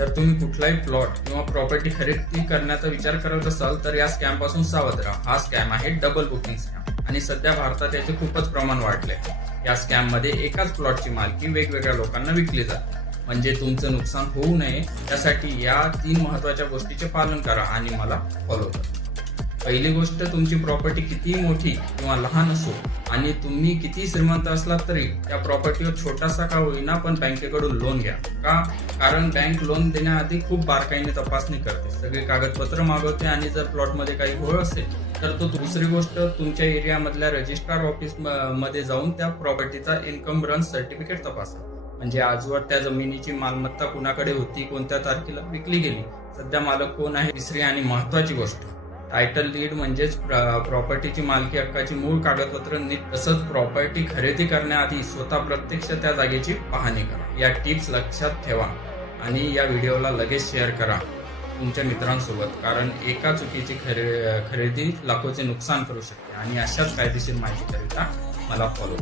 जर तुम्ही कुठलाही प्लॉट किंवा प्रॉपर्टी खरेदी करण्याचा विचार करत असाल तर या स्कॅम पासून सावध राहा। हा स्कॅम आहे डबल बुकिंग स्कॅम आणि सध्या भारतात याचे खूपच प्रमाण वाढले। या स्कॅम मध्ये एकाच प्लॉटची मालकी वेगवेगळ्या लोकांना विकली जाते। म्हणजे तुमचं नुकसान होऊ नये त्यासाठी या 3 महत्त्वाच्या गोष्टीचे पालन करा आणि मला फॉलो करा। पहिली गोष्ट, तुमची प्रॉपर्टी किती मोठी किंवा लहान असो आणि तुम्ही किती श्रीमंत असलात तरी त्या प्रॉपर्टीवर छोटासा का होईना पण बँकेकडून लोन घ्या। का? कारण बँक लोन देण्याआधी खूप बारकाईने तपासणी करते, सगळे कागदपत्र मागवते आणि जर प्लॉटमध्ये काही घोळ असेल तर तो। दुसरी गोष्ट, तुमच्या एरियामधल्या रजिस्ट्रार ऑफिस मध्ये जाऊन त्या प्रॉपर्टीचा इन्कमरन्स सर्टिफिकेट तपासा। म्हणजे आजवर त्या जमिनीची मालमत्ता कुणाकडे होती, कोणत्या तारखेला विकली गेली, सध्या मालक कोण आहे। तिसरी आणि महत्त्वाची गोष्ट, टायटल डीड म्हणजेच प्रॉपर्टीची मालकी हक्काची मूळ कागदपत्र नीट। तसंच प्रॉपर्टी खरेदी करण्याआधी स्वतः प्रत्यक्ष त्या जागेची पाहणी करा। या टिप्स लक्षात ठेवा आणि या व्हिडिओला लगेच शेअर करा तुमच्या मित्रांसोबत, कारण एका चुकीची खरेदी लाखोचे नुकसान करू शकते। आणि अशाच कायदेशीर माहितीकरिता मला फॉलो